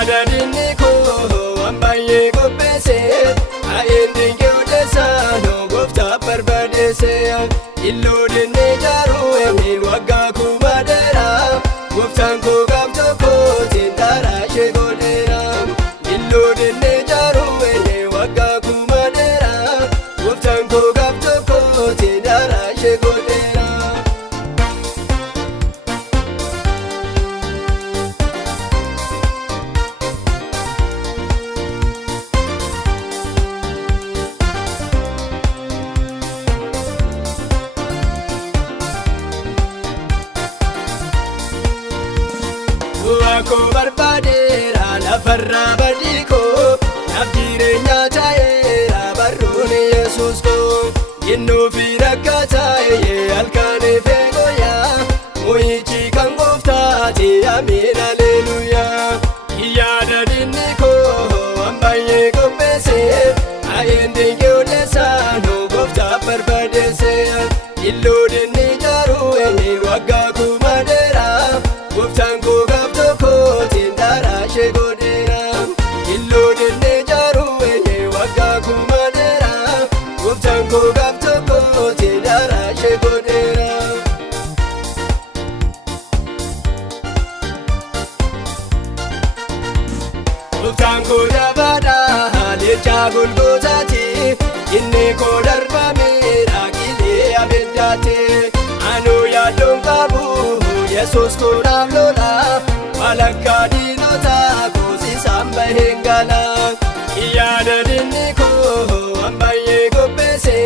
Iyyaada dinni koo ambaye qopheesse ayen dinqii saanoo gooftaa barbadeesse illoo dinni jaaruu emi waggaa kuma dheeraa gooftaan koo gaaf tokkootiin daaraa ishee godheera illoo dinni jaaruu emi waggaa kuma dheeraa gooftaan koo gaaf tokkootiin daaraa ishee godheera. Ako barbadeera lafarraa badii koo naaf jireenyaa ta'eera barruun Yesuus koo innoo fi rakkataa'e halkan feegoyaa moo'ichi kan gooftaati amiin haleluuyaa. Iyyaada dinni koo ambaye qopheesse ayen dinqii saanoo gooftaa barbadeesse illoo dinni jaaruu emi waggaa kuma dheeraa gooftaan koo gaaf tokkootiin daaraa ishee godheera illoo dinni jaaruu emi waggaa kuma dheeraa gooftaan koo gaaf tokkootiin daaraa ishee godheera. Gooftaan koo jabaadha leencaa golgootaati inni koo darbameera qilee abiddaati anuu yaadoon qabu Yesuus koo naaf lola walakkaa diinotaa koosisaan baheen gala. Iyyaada dinni koo ambaye qopheesse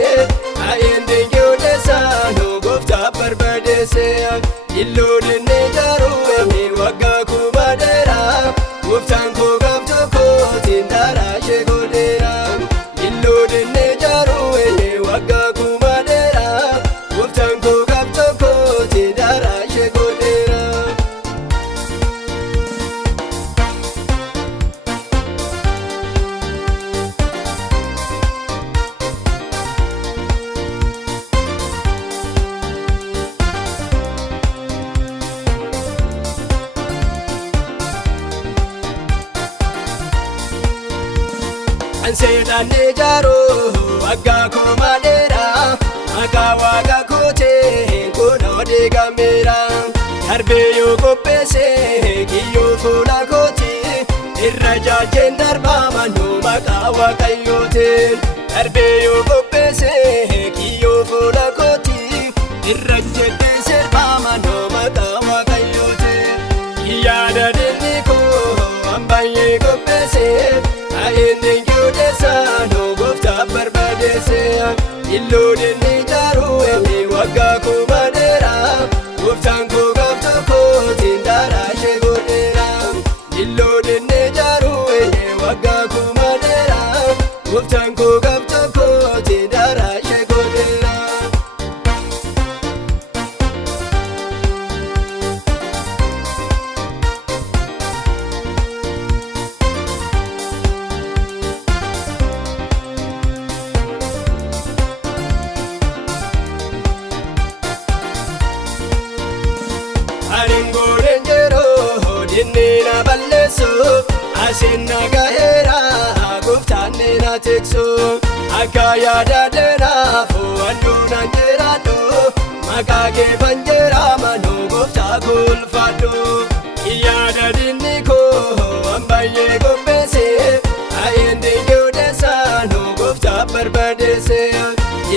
ayen dinqii saanoo gooftaa barbadeesse illoo dinni jaaruu emi waggaa kuma dheeraa gooftaan koo gaaf tokkootiin daaraa ishee godheera illoo dinni jaaruu emi waggaa kuma dheeraa gooftaan koo gaaf tokkootiin daaraa ishee godheera. Anseedhaannee jaaroo waggaa kuma dheeraa maqaa waaqa kootee kunoo deegameera darbee yoo qopheesse kiyyoo fuula kootii irra jaajeen darbaamanuu maqaa waaqayyootiin darbee yoo qopheesse kiyyoo fuula kootii irra jedhee sirbaamanuu maqaa waaqayyootiin. Iyyaada dinni koo ambaye qopheesse ayen dinqii saanoo gooftaa barbadeesse illoo dinni jaaruu emi waggaa kuma dheeraa gooftaan koo gaaf tokkootiin daaraa ishee godheera illoo dinni jaaruu emi waggaa kuma dheeraa gooftaan koo gaaf tokkootiin daaraa ishee godheera. Dinni na balleessu asin na gaheera gooftaan na tiksu akka yaada dheeraafu handuunaan jiraadhu maqaa kee fanjeeramanuu gooftaa ulfaadhu. Iyyaada dinni koo ambaye qopheesse ayen dinqii saanoo gooftaa barbadeesse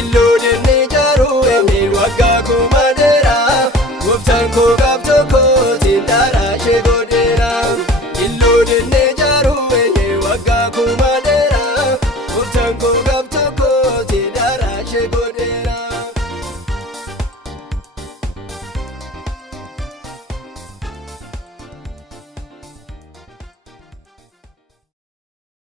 illoo dinni jaaruu emi waggaa kuma dheeraa gooftaan koo gaaf tokkootiin daaraa ishee godheera illoo dinni jaaruu emi waggaa kuma dheeraa gooftaan koo gaaf